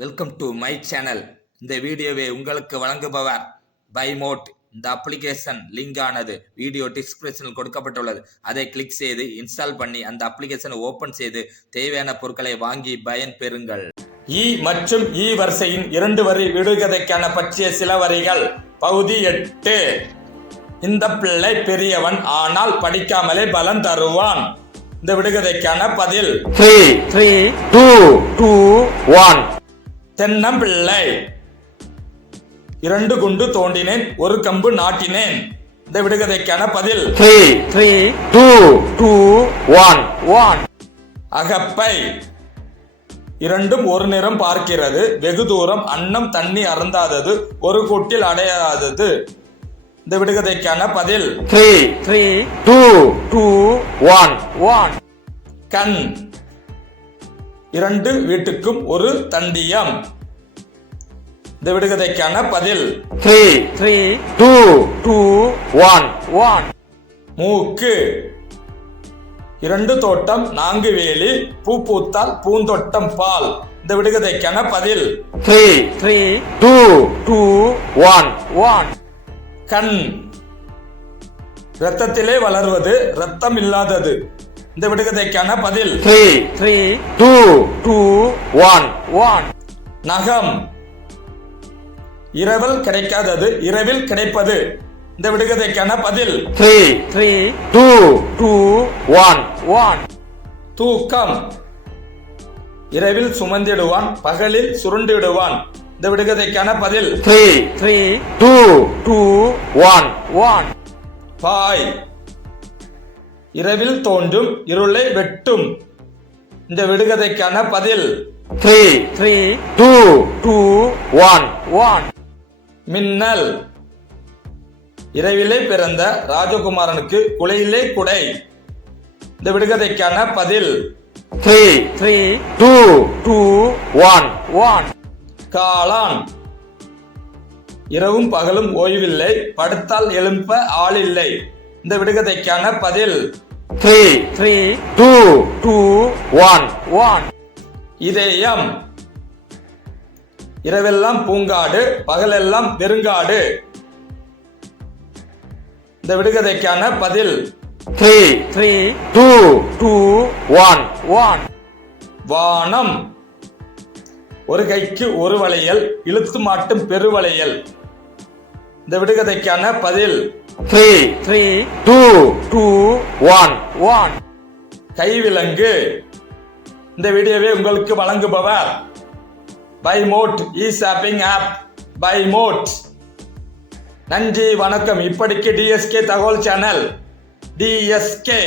Welcome to my channel இந்த வீடியோவை உங்களுக்கு வழங்குபவர் பைமோட் இந்த அப்ளிகேஷன் லிங்க் ஆனது வீடியோ டிஸ்கிரிப்ஷனில் கொடுக்கப்பட்டுள்ளது. அதை கிளிக் செய்து இன்ஸ்டால் பண்ணி அந்த அப்ளிகேஷனை ஓபன் செய்து தேவையான பொருட்களை வாங்கி பயன் பெறுங்கள் இ மற்றும் இ வரிசையின் இரண்டு வரி விடுகதைக்கான பற்றிய சில வரிகள். பகுதி எட்டு. இந்த பிள்ளை பெரியவன் ஆனால் படிக்காமலே பலன் தருவான். இந்த விடுகதைக்கான பதில். Three three two two one தென்னம்பிள்ளை. இரண்டு குண்டு தோண்டினேன் ஒரு கம்பு நாட்டினேன். இந்த விடுகதைக்கான பதில். Three three two two one one அகப்பை. இரண்டும் ஒரு நிறம் பார்க்கிறது. வெகு தூரம் அன்னம் தண்ணி அருந்தாதது ஒரு கூட்டில் அடையாதது. இந்த விடுகதைக்கான பதில். Three three two two one one கண். இரண்டு வீட்டுக்கும் ஒரு தண்டியம் இந்த விடுகதைக்கான பதில். Three three two two one one மூக்கு. இரண்டு தோட்டம் நான்கு வேலி பூ பூத்தால் பூந்தோட்டம் பால். இந்த விடுகதைக்கான பதில். Three three two two one one கண். இரத்தத்திலே வளர்வது ரத்தம் இல்லாதது. இந்த விடுகதைக்கான பதில். Three three two two one one நகம். இரவல் கிடைக்காதது இரவில் கிடைப்பது. இந்த விடுகதைக்கான பதில். Three three two two one one தூக்கம். இரவில் சுமந்திடுவான் பகலில் சுருண்டிடுவான். இந்த விடுகதைக்கான பதில். Three three two two one one பாய். இரவில் தோன்றும் இருளை வெட்டும். இந்த விடுகதைக்கான பதில். Three three two two one one மின்னல். இரவிலே பிறந்த ராஜகுமாரனுக்கு குலையிலே குடை. இந்த விடுகதைக்கான பதில். Three three two two one one காளான். இரவும் பகலும் ஓய்வில்லை படுத்தால் எழும்ப ஆளில்லை. இந்த விடுகதைக்கான பதில். Three three two two one one இதயம். இரவெல்லாம் பூங்காடு பகலெல்லாம் வெறுங்காடு இந்த விடுகதைக்கான பதில். Three three two two one one வானம். ஒரு கைக்கு ஒரு வளையல் இழுத்து மாட்டும் பெருவளையல் இந்த விடுகதைக்கான பதில் three three two two one one கைவிலங்கு. இந்த வீடியோவை உங்களுக்கு வழங்குபவர் by mode e shopping app by mode நன்றி வணக்கம். இப்படிக்கு டிஎஸ்கே தகவல் சேனல் டிஎஸ்கே